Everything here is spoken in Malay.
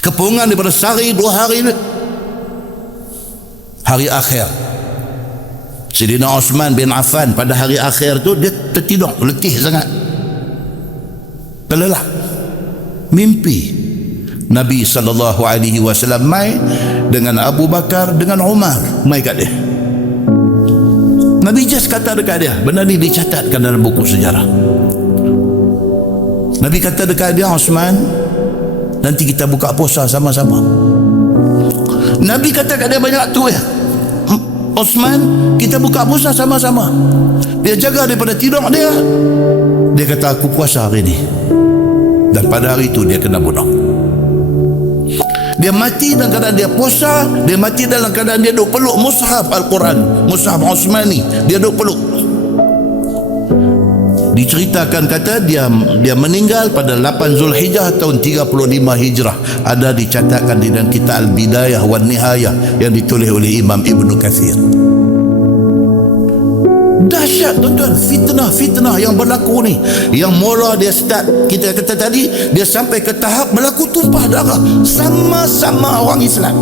kepungan daripada sehari dua hari ni. Hari akhir. Sayyidina Osman bin Affan pada hari akhir tu dia tertidur. Letih sangat. Terlelap mimpi. Nabi sallallahu alaihi wasallam mai dengan Abu Bakar dengan Umar mai kat dia. Nabi just kata dekat dia benda ni dicatatkan dalam buku sejarah. Nabi kata dekat dia Osman nanti kita buka puasa sama-sama. Nabi kata kat dia banyak tu ya. Osman kita buka puasa sama-sama. Dia jaga daripada tidur dia. Dia kata aku puasa hari ni. Dan pada hari itu dia kena bunuh dia mati dalam keadaan dia puasa dia mati dalam keadaan dia duk peluk mushaf Al-Quran mushaf Osmani dia duk peluk diceritakan kata dia dia meninggal pada 8 Zulhijjah tahun 35 Hijrah. Ada dicatatkan di dalam kitab Al-Bidayah wan Nihayah yang ditulis oleh Imam Ibnu Katsir. Dahsyat tuan-tuan. Fitnah-fitnah yang berlaku ni. Yang mula dia start kita kata tadi dia sampai ke tahap berlaku tumpah darah sama-sama orang Islam